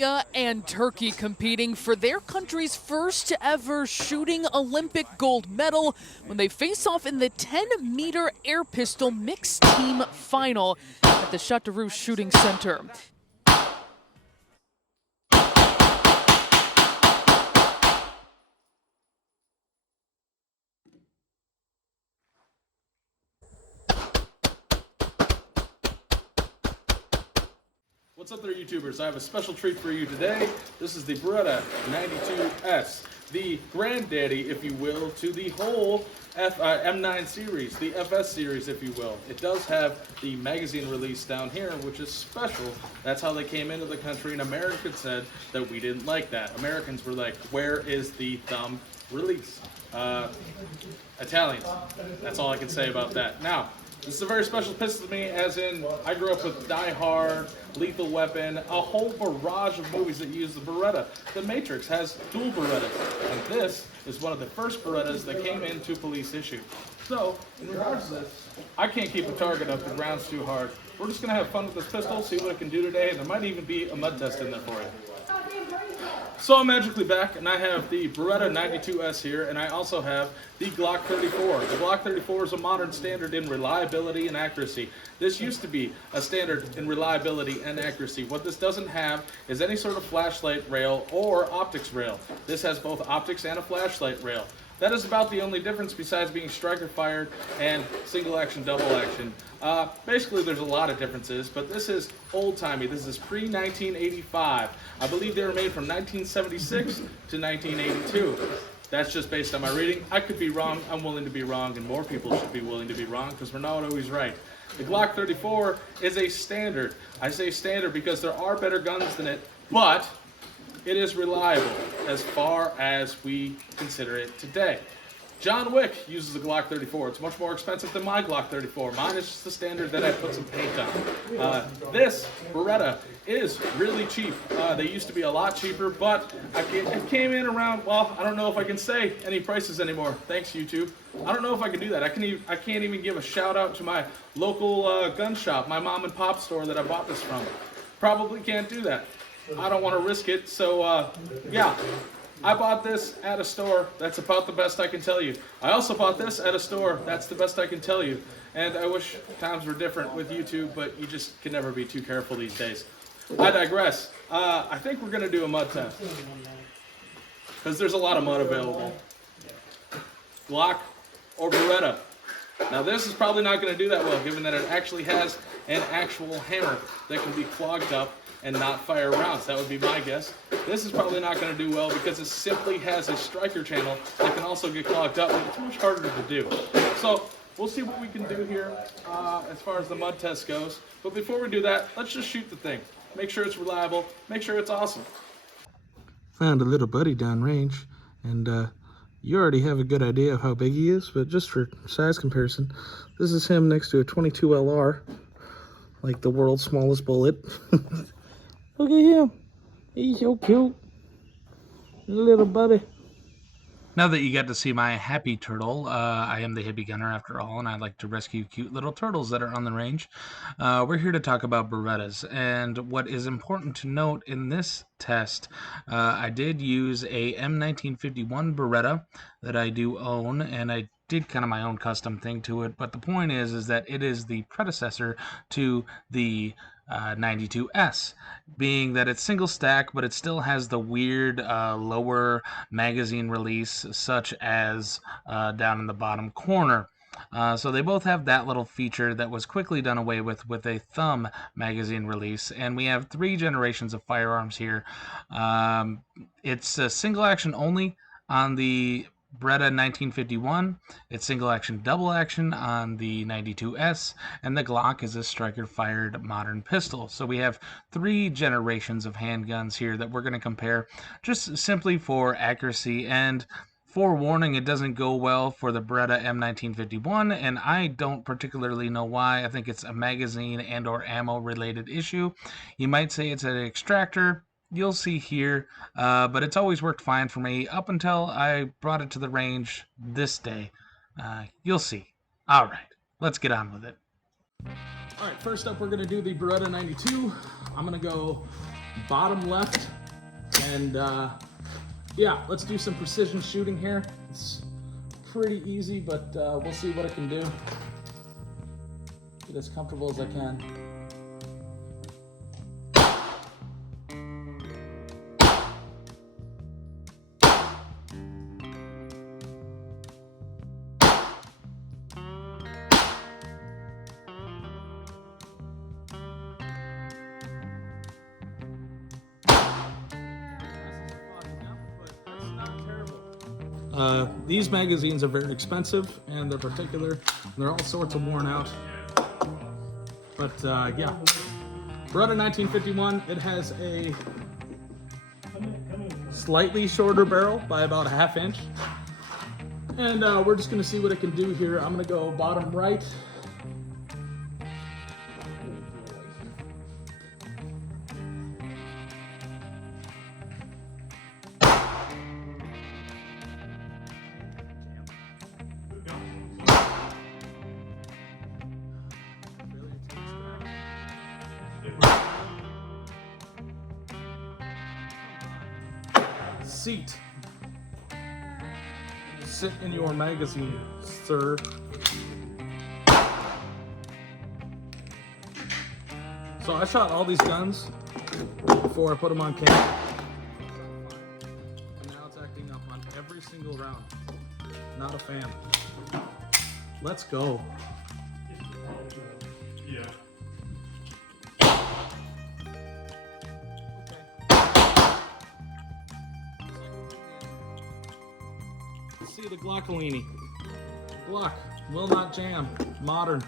And Turkey competing for their country's first ever shooting Olympic gold medal when they face off in the 10-meter air pistol mixed team final at the Chateauroux Shooting Center. What's up there, YouTubers? I have a special treat for you today. This is the Beretta 92S, the granddaddy, if you will, to the whole M9 series, the FS series, if you will. It does have the magazine release down here, which is special. That's how they came into the country, and Americans said that we didn't like that. Americans were like, where is the thumb release? Italians. That's all I can say about that. Now, this is a very special pistol to me, as in I grew up with Die Hard, Lethal Weapon, a whole barrage of movies that use the Beretta. The Matrix has dual Berettas, and this is one of the first Berettas that came into police issue. So, in regards to this, I can't keep a target up, the ground's too hard. We're just going to have fun with this pistol, see what it can do today, and there might even be a mud test in there for you. So I'm magically back, and I have the Beretta 92S here, and I also have the Glock 34. The Glock 34 is a modern standard in reliability and accuracy. This used to be a standard in reliability and accuracy. What this doesn't have is any sort of flashlight rail or optics rail. This has both optics and a flashlight rail. That is about the only difference besides being striker fired and single action, double action. Basically there's a lot of differences, but this is old timey. This is pre-1985. I believe they were made from 1976 to 1982. That's just based on my reading. I could be wrong. I'm willing to be wrong, and more people should be willing to be wrong because we're not always right. The Glock 34 is a standard. I say standard because there are better guns than it, but it is reliable as far as we consider it today. John Wick uses a Glock 34. It's much more expensive than my Glock 34. Mine is just the standard that I put some paint on. This Beretta is really cheap. They used to be a lot cheaper, but it came in around, well, I don't know if I can say any prices anymore. Thanks, YouTube. I don't know if I can do that. I can't even give a shout out to my local gun shop, my mom and pop store that I bought this from. Probably can't do that. I don't want to risk it, so yeah. I bought this at a store. That's about the best I can tell you. I also bought this at a store. That's the best I can tell you. And I wish times were different with YouTube, but you just can never be too careful these days. I digress. I think we're going to do a mud test, because there's a lot of mud available. Glock or Beretta. Now this is probably not going to do that well, given that it actually has an actual hammer that can be clogged up and not fire rounds. That would be my guess. This is probably not going to do well because it simply has a striker channel that can also get clogged up, and it's much harder to do. So we'll see what we can do here as far as the mud test goes. But before we do that, let's just shoot the thing. Make sure it's reliable. Make sure it's awesome. Found a little buddy downrange, and you already have a good idea of how big he is, but just for size comparison, this is him next to a 22 LR, like the world's smallest bullet. Look at him. He's so cute. Little buddy. Now that you got to see my happy turtle, I am the Hippie Gunner after all, and I like to rescue cute little turtles that are on the range. We're here to talk about Berettas, and what is important to note in this test, I did use a M1951 Beretta that I do own, and I did kind of my own custom thing to it, but the point is that it is the predecessor to the 92S, being that it's single stack, but it still has the weird lower magazine release, such as down in the bottom corner. So they both have that little feature that was quickly done away with a thumb magazine release, and we have 3 generations of firearms here. It's a single action only on the Beretta 1951, it's single action double action on the 92S, and the Glock is a striker fired modern pistol. So we have 3 generations of handguns here that we're going to compare just simply for accuracy, and forewarning, it doesn't go well for the Beretta M1951, and I don't particularly know why. I think it's a magazine and or ammo related issue. You might say it's an extractor. You'll see here, but it's always worked fine for me up until I brought it to the range this day. You'll see. All right, let's get on with it. All right, first up we're going to do the Beretta 92. I'm going to go bottom left. And yeah, let's do some precision shooting here. It's pretty easy, but we'll see what I can do. Get as comfortable as I can. These magazines are very expensive and they're particular. They're all sorts of worn out. But yeah, Beretta 1951, it has a slightly shorter barrel by about a ½ inch. And we're just gonna see what it can do here. I'm gonna go bottom right. Seat. Sit in your magazine, sir. So I shot all these guns before I put them on camera. And now it's acting up on every single round. Not a fan. Let's go. Yeah. See the Glockolini. Glock will not jam. Modern.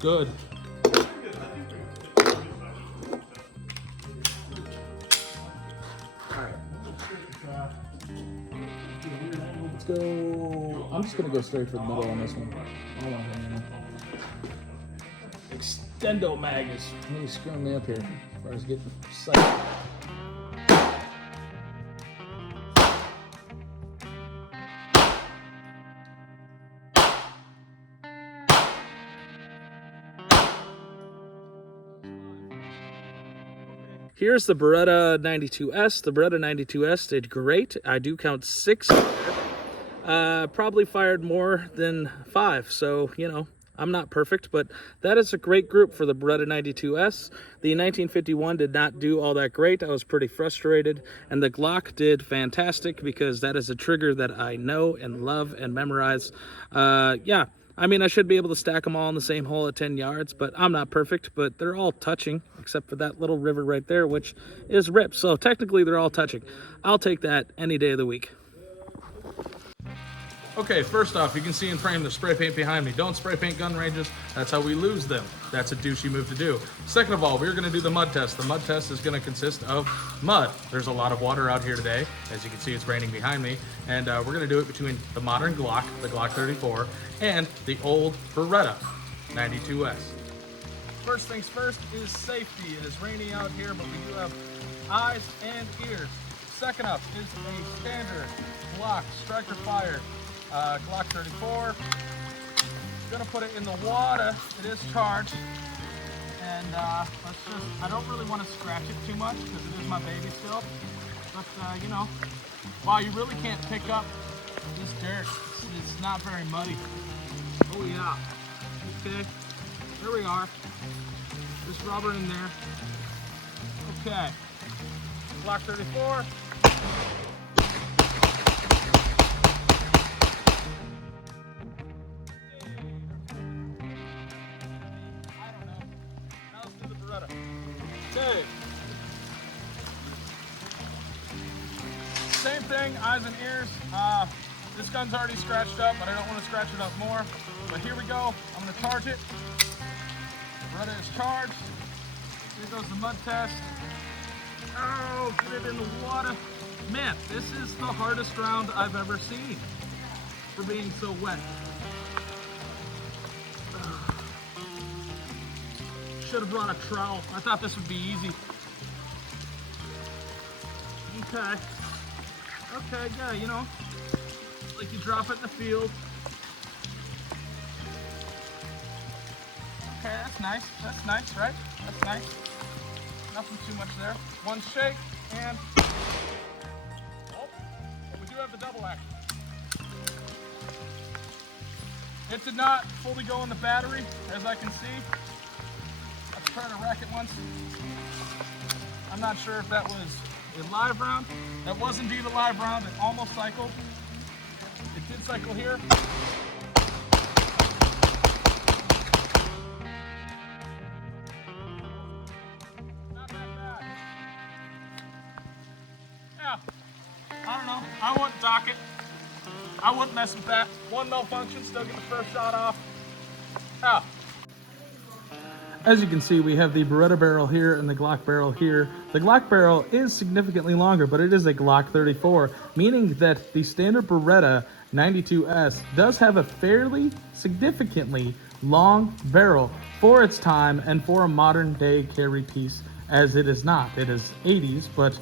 Good. Alright. Let's go. I'm just gonna go straight for the middle on this one. I don't want him. Extendo mag is really screwing me up here as far as getting sight. Here's the Beretta 92S. The Beretta 92S did great. I do count 6. Probably fired more than 5, so, you know, I'm not perfect, but that is a great group for the Beretta 92S. The 1951 did not do all that great. I was pretty frustrated, and the Glock did fantastic because that is a trigger that I know and love and memorize. Yeah. I mean, I should be able to stack them all in the same hole at 10 yards, but I'm not perfect, but they're all touching, except for that little river right there, which is ripped. So technically, they're all touching. I'll take that any day of the week. Okay, first off, you can see in frame the spray paint behind me. Don't spray paint gun ranges. That's how we lose them. That's a douchey move to do. Second of all, we're going to do the mud test. The mud test is going to consist of mud. There's a lot of water out here today. As you can see, it's raining behind me. And we're going to do it between the modern Glock, the Glock 34, and the old Beretta 92S. First things first is safety. It is raining out here, but we do have eyes and ears. Second up is a standard Glock striker fire. Glock 34. Gonna put it in the water. It is charged. And let's just, I don't really want to scratch it too much because it is my baby still. But you know, wow, you really can't pick up this dirt. It's not very muddy. Oh yeah. Okay, there we are. Just rubber in there. Okay. Glock 34. Okay. Same thing, eyes and ears. This gun's already scratched up, but I don't want to scratch it up more. But here we go. I'm going to charge it. Beretta is charged. Here goes the mud test. Oh, get it in the water. Man, this is the hardest round I've ever seen for being so wet. Should have brought a trowel. I thought this would be easy. Okay. Okay, yeah, you know, like you drop it in the field. Okay, that's nice. That's nice, right? That's nice. Nothing too much there. One shake, and oh, but we do have the double action. It did not fully go in the battery, as I can see. Let's try to rack it once. I'm not sure if that was a live round. That was indeed a live round. It almost cycled. It did cycle here. Not that bad. Yeah, I don't know. I wouldn't dock it. I wouldn't mess with that. One malfunction, still get the first shot off. Yeah. As you can see, we have the Beretta barrel here and the Glock barrel here. The Glock barrel is significantly longer, but it is a Glock 34, meaning that the standard Beretta 92S does have a fairly significantly long barrel for its time and for a modern day carry piece, as it is not. It is 80s, but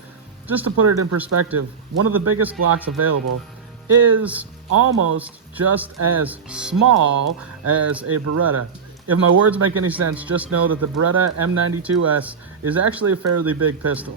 just to put it in perspective, one of the biggest Glocks available is almost just as small as a Beretta. If my words make any sense, just know that the Beretta M92S is actually a fairly big pistol.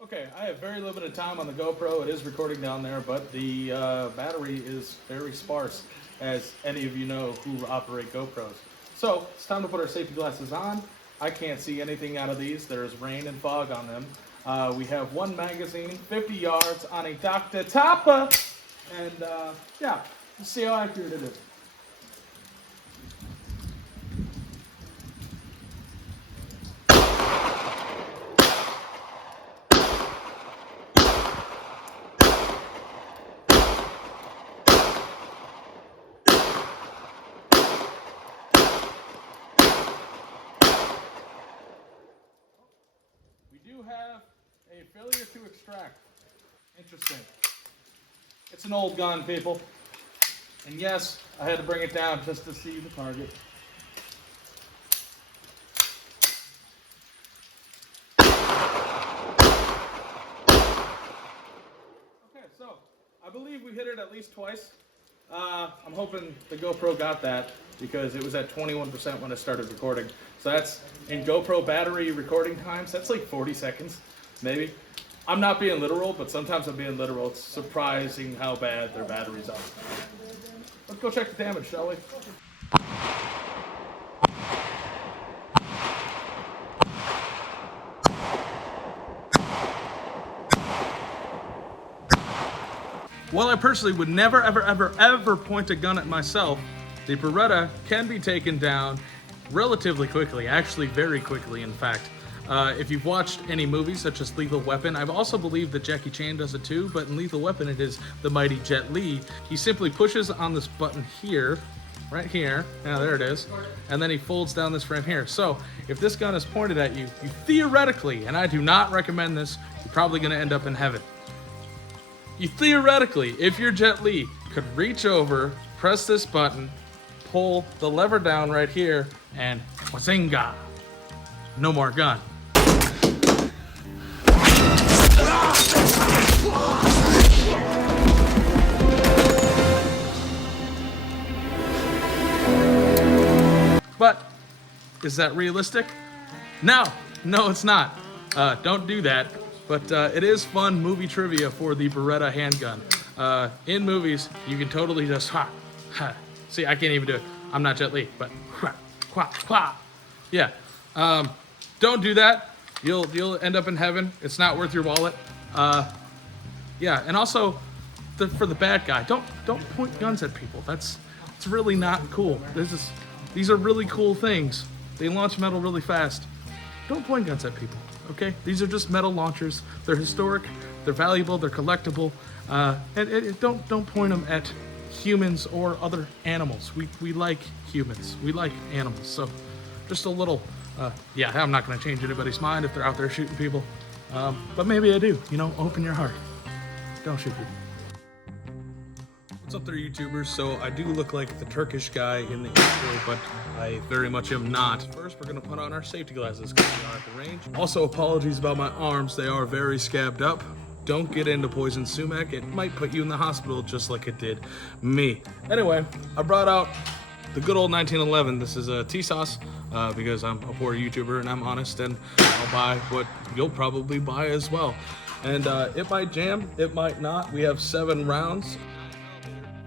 Okay, I have very limited time on the GoPro. It is recording down there, but the battery is very sparse, as any of you know who operate GoPros. So it's time to put our safety glasses on. I can't see anything out of these. There's rain and fog on them. We have one magazine, 50 yards on a Dr. Topper, and yeah, let's see how accurate it is. We do have a failure to extract. Interesting. It's an old gun, people. And yes, I had to bring it down just to see the target. Okay, so I believe we hit it at least twice. I'm hoping the GoPro got that because it was at 21% when I started recording. So that's in GoPro battery recording times, that's like 40 seconds, maybe. I'm not being literal, but sometimes I'm being literal. It's surprising how bad their batteries are. Let's go check the damage, shall we? While I personally would never, ever point a gun at myself, the Beretta can be taken down relatively quickly, actually very quickly, in fact. If you've watched any movies such as Lethal Weapon, I've also believed that Jackie Chan does it too, but in Lethal Weapon it is the mighty Jet Li. He simply pushes on this button here, right here, yeah, there it is, and then he folds down this frame here. So if this gun is pointed at you, you theoretically, and I do not recommend this, you're probably going to end up in heaven. You theoretically, if you're Jet Li, could reach over, press this button, pull the lever down right here, and wazinga, no more gun. But is that realistic? No, it's not. Don't do that. But it is fun movie trivia for the Beretta handgun. In movies, you can totally just see, I can't even do it. I'm not Jet Li, but yeah. Don't do that. You'll end up in heaven. It's not worth your wallet. Yeah, and also for the bad guy, don't point guns at people. It's really not cool. These are really cool things. They launch metal really fast. Don't point guns at people. Okay, these are just metal launchers. They're historic, they're valuable, they're collectible, and don't point them at humans or other animals. We like humans, we like animals. So, just a little Yeah, I'm not gonna change anybody's mind if they're out there shooting people. But maybe I do, you know, open your heart. Don't shoot people. What's up there, YouTubers? So I do look like the Turkish guy in the intro, but I very much am not. First, we're gonna put on our safety glasses because we are at the range. Also, apologies about my arms. They are very scabbed up. Don't get into poison sumac. It might put you in the hospital just like it did me. Anyway, I brought out the good old 1911. This is a T-sauce because I'm a poor YouTuber and I'm honest, and I'll buy what you'll probably buy as well. And it might jam, it might not. We have 7 rounds.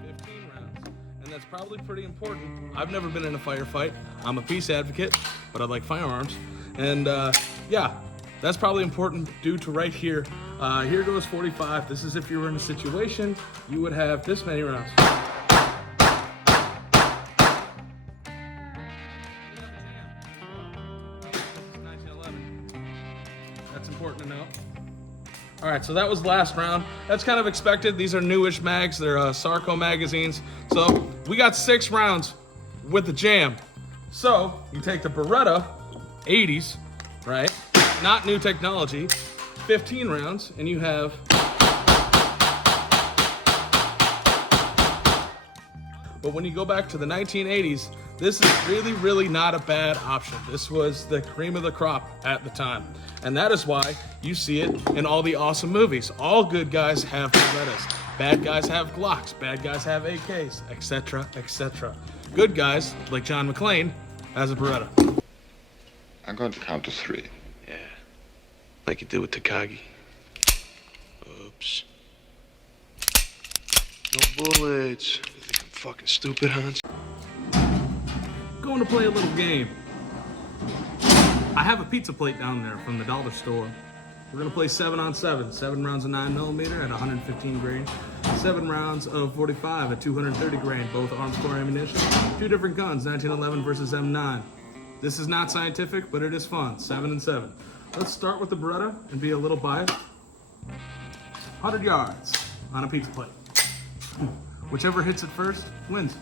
15 rounds, and that's probably pretty important. I've never been in a firefight. I'm a peace advocate, but I like firearms. And yeah, that's probably important due to right here. Here goes 45. This is if you were in a situation, you would have this many rounds. That's important to know. All right, so that was last round. That's kind of expected. These are newish mags. They're Sarco magazines. So we got 6 rounds with the jam. So you take the Beretta 80s, right? Not new technology. 15 rounds, and you have but when you go back to the 1980s, this is really, really not a bad option. This was the cream of the crop at the time. And that is why you see it in all the awesome movies. All good guys have Berettas. Bad guys have Glocks. Bad guys have AKs, etc., etc. Good guys, like John McClane, has a Beretta. I'm going to count to 3. Yeah, like you did with Takagi. Oops. No bullets. You think I'm fucking stupid, Hans? Going to play a little game. I have a pizza plate down there from the dollar store. We're gonna play 7 on 7. 7 rounds of 9mm at 115 grain. 7 rounds of 45 at 230 grain. Both arms core ammunition. 2 different guns, 1911 versus M9. This is not scientific, but it is fun. 7 and 7. Let's start with the Beretta and be a little biased. 100 yards on a pizza plate. Whichever hits it first wins.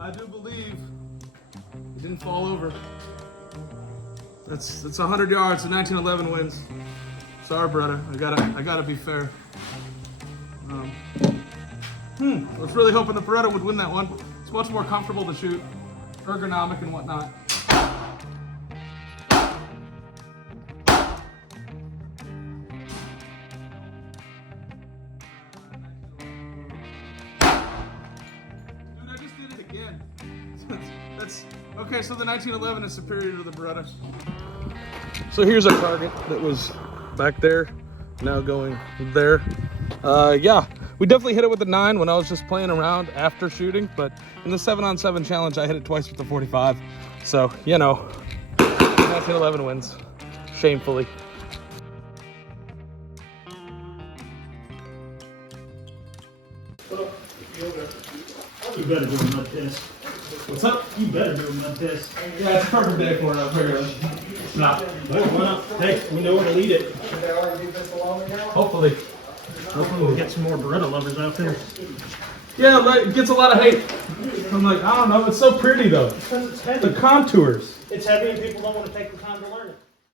I do believe it didn't fall over. That's 100 yards. The 1911 wins. Sorry, brother. I gotta be fair. I was really hoping the Beretta would win that one. It's much more comfortable to shoot, ergonomic and whatnot. Again. That's okay, so the 1911 is superior to the Beretta. So here's our target that was back there, now going there. Yeah, we definitely hit it with the 9 when I was just playing around after shooting, but in the 7 on 7 challenge I hit it twice with the 45. So, you know, 1911 wins, shamefully. You better do a mud test. What's up? You better do a mud test. Yeah, it's a perfect day for it up here. It's not. Well, why not? Hey, we know where to lead it. Hopefully. Hopefully we'll get some more Beretta lovers out there. Yeah, but it gets a lot of hate. I'm like, I don't know, it's so pretty though. Because it's heavy. The contours. It's heavy and people don't want to take the time to learn it.